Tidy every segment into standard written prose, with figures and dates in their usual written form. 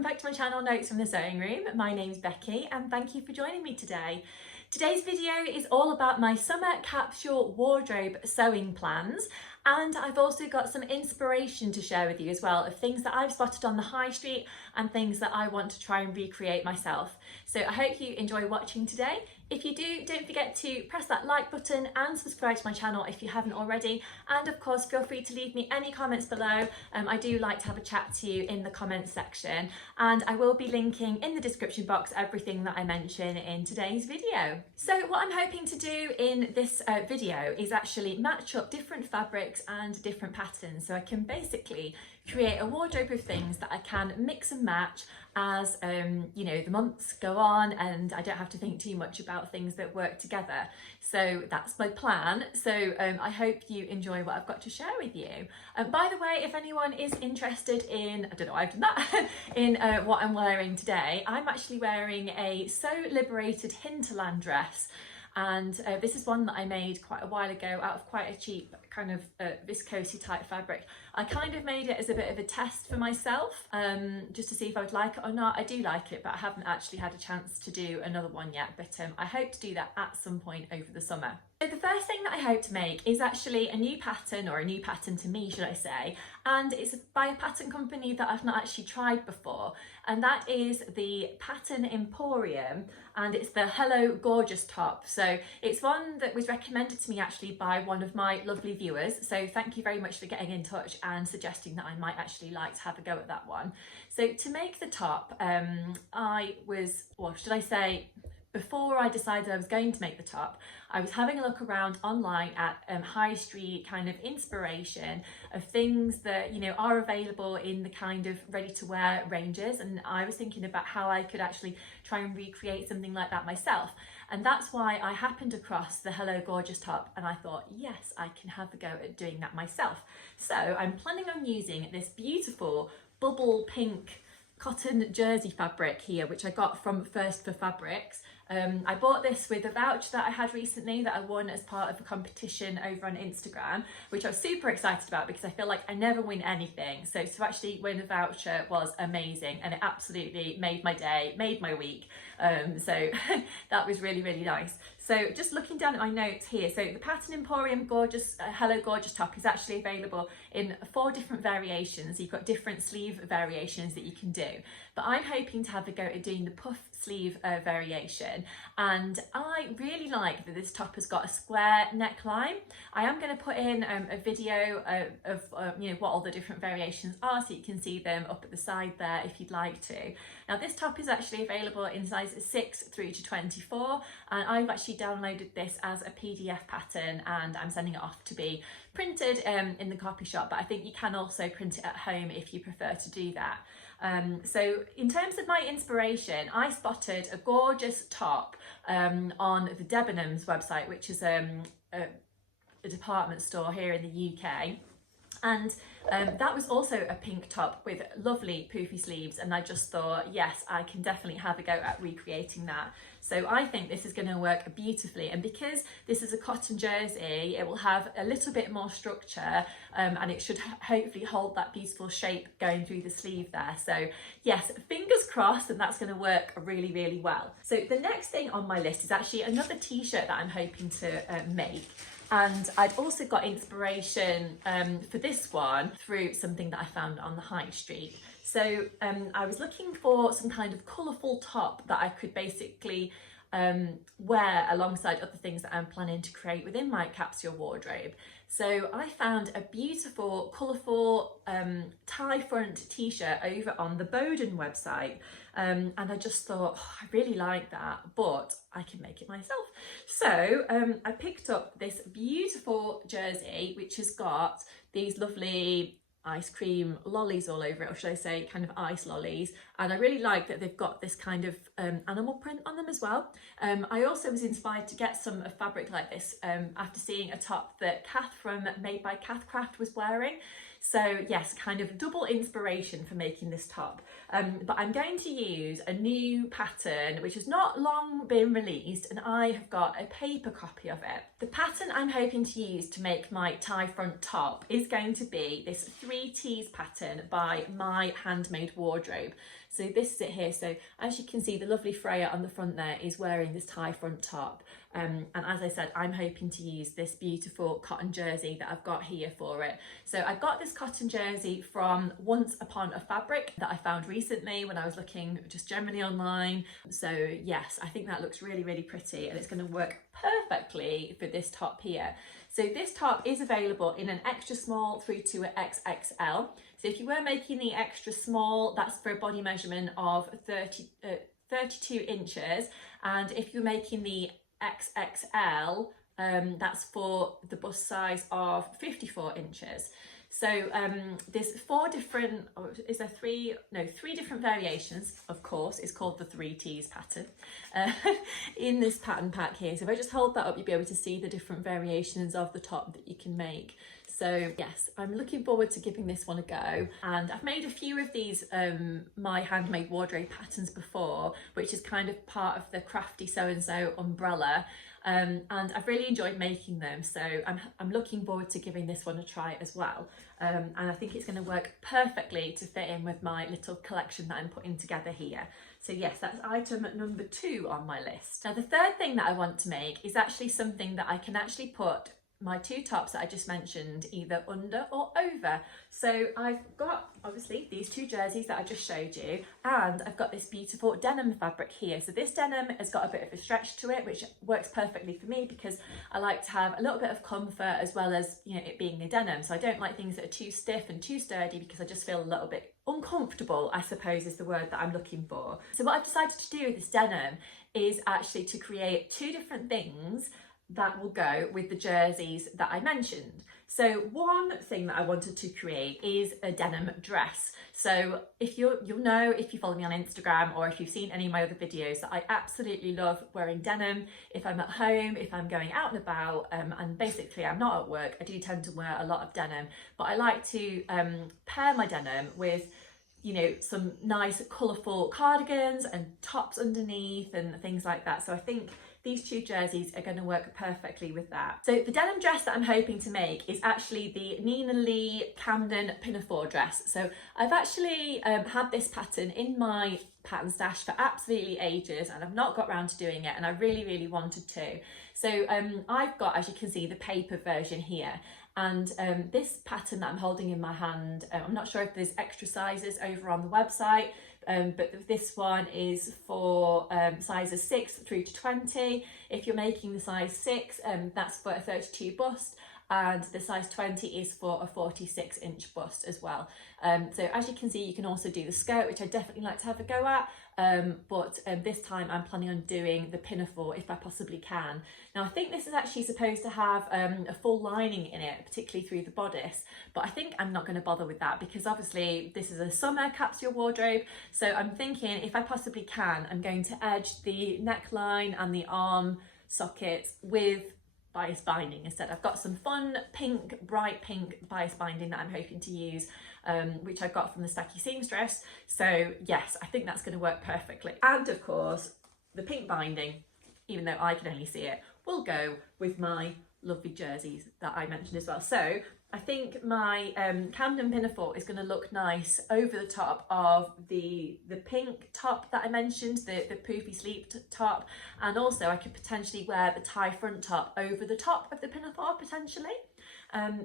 welcome back to my channel Notes from the Sewing Room. My name's Becky and thank you for joining me today. Today's video is all about my summer capsule wardrobe sewing plans, and I've also got some inspiration to share with you as well of things that I've spotted on the high street and things that I want to try and recreate myself. So I hope you enjoy watching today. If you do, don't forget to press that like button and subscribe to my channel if you haven't already. And of course, feel free to leave me any comments below. I do like to have a chat to you in the comments section. And I will be linking in the description box everything that I mention in today's video. So what I'm hoping to do in this video is actually match up different fabrics and different patterns. So I can basically create a wardrobe of things that I can mix and match as you know, the months go on and I don't have to think too much about things that work together. So that's my plan. So I hope you enjoy what I've got to share with you. By the way, if anyone is interested in, I don't know why I've done that, in what I'm wearing today, I'm actually wearing a Sew Liberated hinterland dress. And this is one that I made quite a while ago out of quite a cheap kind of viscosey type fabric. I kind of made it as a bit of a test for myself, just to see if I would like it or not. I do like it, but I haven't actually had a chance to do another one yet, but I hope to do that at some point over the summer. So the first thing that I hope to make is actually a new pattern, or a new pattern to me, should I say, and it's by a pattern company that I've not actually tried before, and that is the pattern Emporium, and it's the Hello Gorgeous top. So it's one that was recommended to me actually by one of my lovely viewers, so thank you very much for getting in touch and suggesting that I might actually like to have a go at that one. So to make the top, I was, or should I say, before I decided I was going to make the top, I was having a look around online at high street kind of inspiration of things that, you know, are available in the kind of ready to wear ranges, and I was thinking about how I could actually try and recreate something like that myself. And that's why I happened across the Hello Gorgeous top, and I thought, yes, I can have a go at doing that myself. So I'm planning on using this beautiful bubble pink cotton jersey fabric here, which I got from First for Fabrics. I bought this with a voucher that I had recently that I won as part of a competition over on Instagram, which I was super excited about because I feel like I never win anything. So to actually win a voucher was amazing, and it absolutely made my day, made my week. So that was really, really nice. So just looking down at my notes here, so the pattern Emporium Gorgeous Hello Gorgeous top is actually available in 4 different variations. You've got different sleeve variations that you can do, but I'm hoping to have a go at doing the puff sleeve variation, and I really like that this top has got a square neckline. I am going to put in a video of you know, what all the different variations are, so you can see them up at the side there if you'd like to. Now this top is actually available in sizes 6 through to 24, and I've actually downloaded this as a PDF pattern and I'm sending it off to be printed in the copy shop, but I think you can also print it at home if you prefer to do that. So in terms of my inspiration, I spotted a gorgeous top on the Debenhams website, which is a department store here in the UK. And that was also a pink top with lovely poofy sleeves, and I just thought, yes, I can definitely have a go at recreating that. So I think this is going to work beautifully, and because this is a cotton jersey, it will have a little bit more structure, and it should hopefully hold that beautiful shape going through the sleeve there. So yes, fingers crossed, and that's going to work really, really well. So the next thing on my list is actually another t-shirt that I'm hoping to make. And I'd also got inspiration for this one through something that I found on the high street. So I was looking for some kind of colourful top that I could basically wear alongside other things that I'm planning to create within my capsule wardrobe. So I found a beautiful, colourful tie front t-shirt over on the Boden website. And I just thought, oh, I really like that, but I can make it myself. So I picked up this beautiful jersey, which has got these lovely ice cream lollies all over it, or should I say kind of ice lollies, and I really like that they've got this kind of animal print on them as well. I also was inspired to get some fabric like this after seeing a top that Kath from Made by Kath Craft was wearing. So yes, kind of double inspiration for making this top. But I'm going to use a new pattern which has not long been released, and I have got a paper copy of it. The pattern I'm hoping to use to make my tie front top is going to be this 3 T's pattern by My Handmade Wardrobe. So this is it here. So as you can see, the lovely Freya on the front there is wearing this tie front top. And as I said, I'm hoping to use this beautiful cotton jersey that I've got here for it. So I got this cotton jersey from Once Upon a Fabric that I found recently when I was looking just generally online. So yes, I think that looks really, really pretty, and it's going to work perfectly for this top here. So this top is available in an extra small through to an XXL. So if you were making the extra small, that's for a body measurement of 32 inches. And if you're making the XXL, that's for the bust size of 54 inches. So there's three different variations, of course. It's called the 3Ts pattern in this pattern pack here. So if I just hold that up, you'll be able to see the different variations of the top that you can make. So yes, I'm looking forward to giving this one a go. And I've made a few of these my handmade wardrobe patterns before, which is kind of part of the Crafty So-and-So umbrella. And I've really enjoyed making them, so I'm looking forward to giving this one a try as well. And I think it's going to work perfectly to fit in with my little collection that I'm putting together here. So yes, that's item number 2 on my list. Now the third thing that I want to make is actually something that I can actually put my 2 tops that I just mentioned either under or over. So I've got obviously these 2 jerseys that I just showed you, and I've got this beautiful denim fabric here. So this denim has got a bit of a stretch to it, which works perfectly for me because I like to have a little bit of comfort as well as, you know, it being a denim. So I don't like things that are too stiff and too sturdy because I just feel a little bit uncomfortable, I suppose is the word that I'm looking for. So what I've decided to do with this denim is actually to create 2 different things that will go with the jerseys that I mentioned. So one thing that I wanted to create is a denim dress. So if you'll know, if you follow me on Instagram or if you've seen any of my other videos, that I absolutely love wearing denim. If I'm at home, if I'm going out and about, and basically I'm not at work, I do tend to wear a lot of denim, but I like to pair my denim with, you know, some nice colourful cardigans and tops underneath and things like that. So I think these 2 jerseys are going to work perfectly with that. So the denim dress that I'm hoping to make is actually the Lee Camden pinafore dress. So I've actually had this pattern in my pattern stash for absolutely ages, and I've not got around to doing it, and I really, really wanted to. So I've got, as you can see, the paper version here. And this pattern that I'm holding in my hand, I'm not sure if there's extra sizes over on the website, but this one is for sizes 6 through to 20. If you're making the size 6, that's for a 32 bust, and the size 20 is for a 46-inch bust as well. So as you can see, you can also do the skirt, which I definitely like to have a go at, but this time I'm planning on doing the pinafore if I possibly can. Now I think this is actually supposed to have a full lining in it, particularly through the bodice, but I think I'm not going to bother with that because obviously this is a summer capsule wardrobe. So I'm thinking if I possibly can, I'm going to edge the neckline and the arm sockets with bias binding instead. I've got some fun pink, bright pink bias binding that I'm hoping to use, which I got from the Becky seamstress. So yes, I think that's going to work perfectly. And of course, the pink binding, even though I can only see it, will go with my lovely jerseys that I mentioned as well. So I think my Camden pinafore is going to look nice over the top of the pink top that I mentioned, the poofy sleeved top, and also I could potentially wear the tie front top over the top of the pinafore potentially.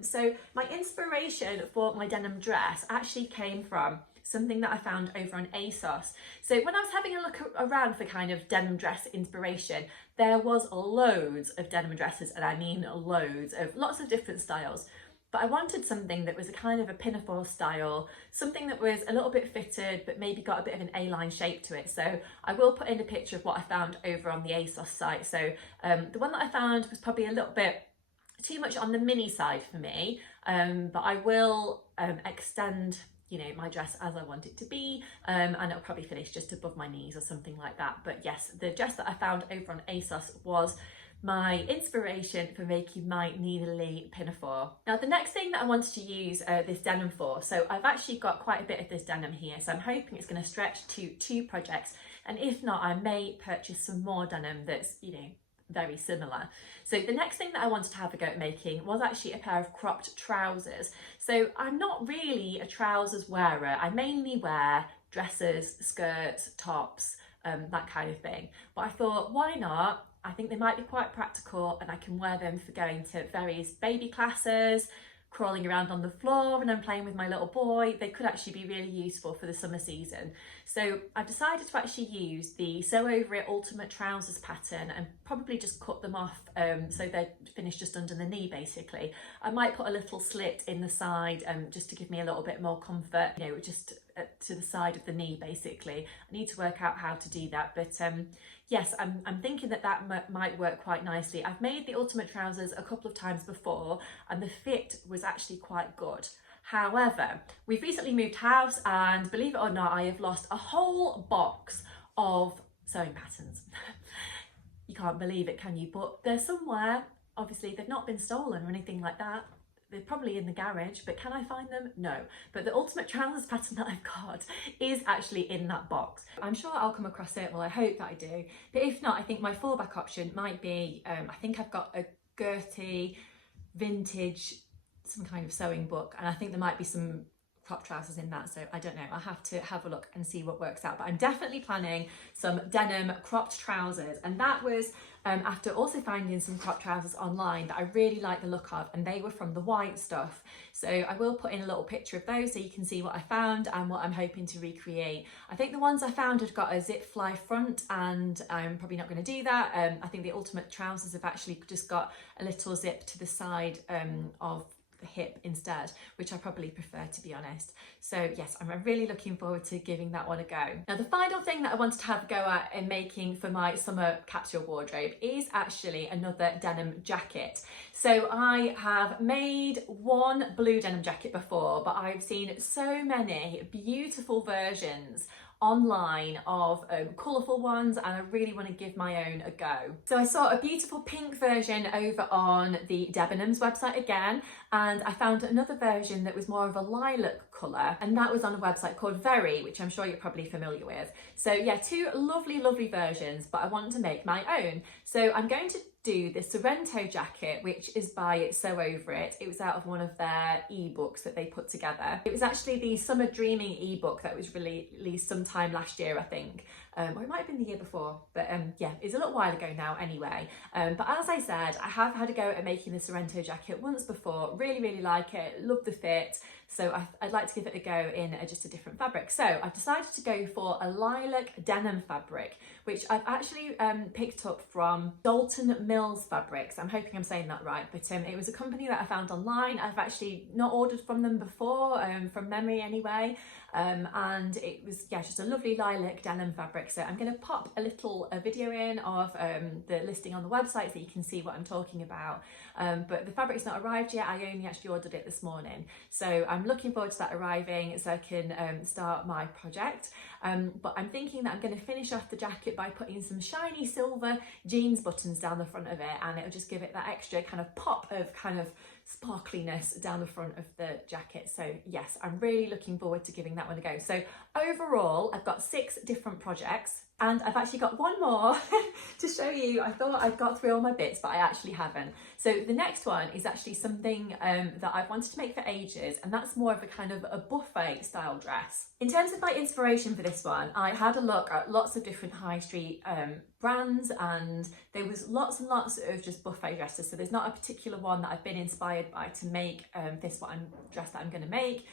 So my inspiration for my denim dress actually came from something that I found over on ASOS. So when I was having a look around for kind of denim dress inspiration, there was loads of denim dresses, and I mean loads of lots of different styles. But I wanted something that was a kind of a pinafore style, something that was a little bit fitted, but maybe got a bit of an A-line shape to it. So I will put in a picture of what I found over on the ASOS site. So the one that I found was probably a little bit too much on the mini side for me, but I will extend, you know, my dress as I want it to be, and it'll probably finish just above my knees or something like that. But yes, the dress that I found over on ASOS was my inspiration for making my Nina Lee pinafore. Now the next thing that I wanted to use this denim for, so I've actually got quite a bit of this denim here, so I'm hoping it's going to stretch to 2 projects, and if not, I may purchase some more denim that's, you know, very similar. So the next thing that I wanted to have a go at making was actually a pair of cropped trousers. So I'm not really a trousers wearer, I mainly wear dresses, skirts, tops, that kind of thing. But I thought, why not? I think they might be quite practical and I can wear them for going to various baby classes, crawling around on the floor and I'm playing with my little boy. They could actually be really useful for the summer season. So I decided to actually use the Sew Over It Ultimate Trousers pattern and probably just cut them off so they finish just under the knee basically. I might put a little slit in the side just to give me a little bit more comfort, you know, just to the side of the knee basically. I need to work out how to do that, but yes, I'm thinking that might work quite nicely. I've made the ultimate trousers a couple of times before and the fit was actually quite good. However, we've recently moved house and believe it or not, I have lost a whole box of sewing patterns. You can't believe it, can you? But they're somewhere. Obviously, they've not been stolen or anything like that. They're probably in the garage, but can I find them? No. But the ultimate trousers pattern that I've got is actually in that box. I'm sure I'll come across it. Well, I hope that I do. But if not, I think my fallback option might be, I think I've got a Gertie vintage, some kind of sewing book, and I think there might be some crop trousers in that, so I don't know, I'll have to have a look and see what works out. But I'm definitely planning some denim cropped trousers, and that was after also finding some crop trousers online that I really like the look of, and they were from the white stuff. So I will put in a little picture of those so you can see what I found and what I'm hoping to recreate. I think the ones I found had got a zip fly front and I'm probably not going to do that. I think the ultimate trousers have actually just got a little zip to the side of the hip instead, which I probably prefer, to be honest. So yes, I'm really looking forward to giving that one a go. Now the final thing that I wanted to have a go at in making for my summer capsule wardrobe is actually another denim jacket. So I have made one blue denim jacket before, but I've seen so many beautiful versions online of colourful ones, and I really want to give my own a go. So I saw a beautiful pink version over on the Debenhams website again, and I found another version that was more of a lilac colour, and that was on a website called Very, which I'm sure you're probably familiar with. So yeah, two lovely versions, but I want to make my own. So I'm going to do the Sorrento jacket, which is by Sew Over It. It was out of one of their ebooks that they put together. It was actually the Summer Dreaming ebook that was released sometime last year, I think. Or it might have been the year before, but yeah, it's a little while ago now anyway. But as I said, I have had a go at making the Sorrento jacket once before, really like it, love the fit. So I'd like to give it a go in just a different fabric. So I've decided to go for a lilac denim fabric, which I've actually picked up from Dalton Mills Fabrics. I'm hoping I'm saying that right, but it was a company that I found online. I've actually not ordered from them before, from memory anyway. And it was, yeah, just a lovely lilac denim fabric. So I'm going to pop a little video in of the listing on the website so you can see what I'm talking about. But the fabric's not arrived yet. I only actually ordered it this morning. So I'm looking forward to that arriving so I can start my project. But I'm thinking that I'm going to finish off the jacket by putting some shiny silver jeans buttons down the front of it, and it'll just give it that extra kind of pop of kind of sparkliness down the front of the jacket. So yes, I'm really looking forward to giving that one a go. So overall, I've got 6 different projects, and I've actually got one more to show you. I thought I'd got through all my bits, but I actually haven't. So the next one is actually something that I've wanted to make for ages, and that's more of a kind of a buffet style dress. In terms of my inspiration for this one, I had a look at lots of different high street brands, and there was lots and lots of just buffet dresses. So there's not a particular one that I've been inspired by to make this dress that I'm going to make,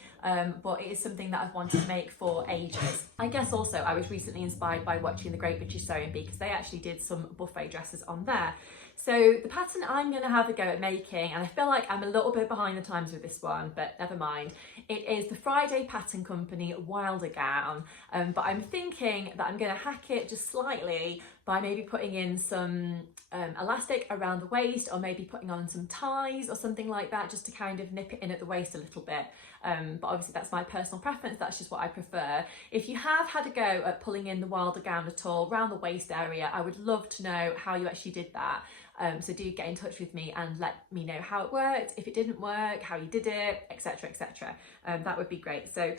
but it is something that I've wanted to make for ages. I guess also I was recently inspired by watching the Great British Sewing Bee, because they actually did some buffet dresses on there. So the pattern I'm going to have a go at making, and I feel like I'm a little bit behind the times with this one, but never mind, it is the Friday Pattern Company Wilder Gown, but I'm thinking that I'm going to hack it just slightly by maybe putting in some elastic around the waist, or maybe putting on some ties or something like that, just to kind of nip it in at the waist a little bit. But obviously that's my personal preference, that's just what I prefer. If you have had a go at pulling in the Wilder gown at all around the waist area, I would love to know how you actually did that. So do get in touch with me and let me know how it worked, if it didn't work, how you did it, etc, etc. That would be great. So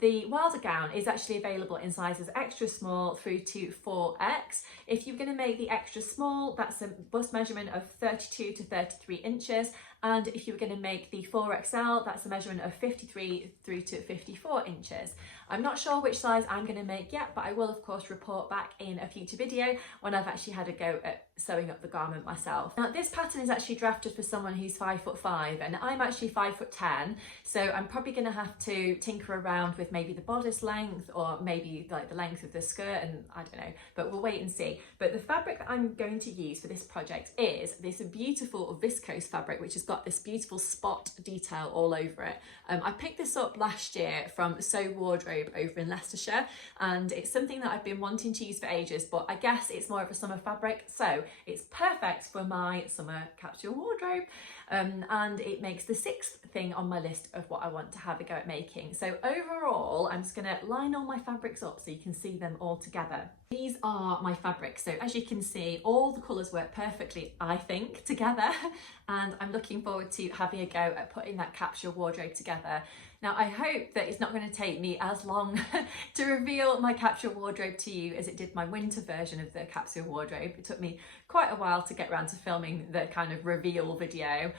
the Wilder gown is actually available in sizes extra small through to 4X. If you're going to make the extra small, that's a bust measurement of 32 to 33 inches, and if you were going to make the 4XL, that's a measurement of 53 through to 54 inches. I'm not sure which size I'm going to make yet, but I will of course report back in a future video when I've actually had a go at sewing up the garment myself. Now this pattern is actually drafted for someone who's 5'5" and I'm actually 5'10", so I'm probably going to have to tinker around with maybe the bodice length or maybe like the length of the skirt, and I don't know, but we'll wait and see. But the fabric that I'm going to use for this project is this beautiful viscose fabric, which has got this beautiful spot detail all over it. I picked this up last year from Sew Wardrobe over in Leicestershire, and it's something that I've been wanting to use for ages, but I guess it's more of a summer fabric, so it's perfect for my summer capsule wardrobe. And it makes the 6th thing on my list of what I want to have a go at making. So overall, I'm just going to line all my fabrics up so you can see them all together. These are my fabrics, so as you can see, all the colours work perfectly, I think, together, and I'm looking forward to having a go at putting that capsule wardrobe together. Now I hope that it's not going to take me as long to reveal my capsule wardrobe to you as it did my winter version of the capsule wardrobe. It took me quite a while to get around to filming the kind of reveal video,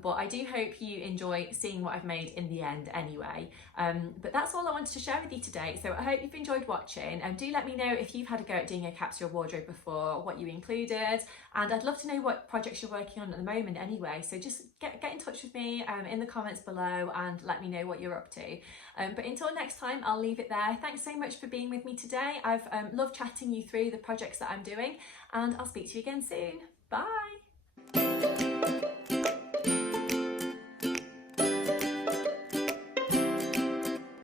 but I do hope you enjoy seeing what I've made in the end anyway. But that's all I wanted to share with you today, so I hope you've enjoyed watching, and do let me know if you've had a go at doing a capsule wardrobe before, what you included, and I'd love to know what projects you're working on at the moment anyway, so just get in touch with me in the comments below and let me know what you're up to. But until next time, I'll leave it there. Thanks so much for being with me today. I've loved chatting you through the projects that I'm doing, and I'll speak to you again soon. Bye!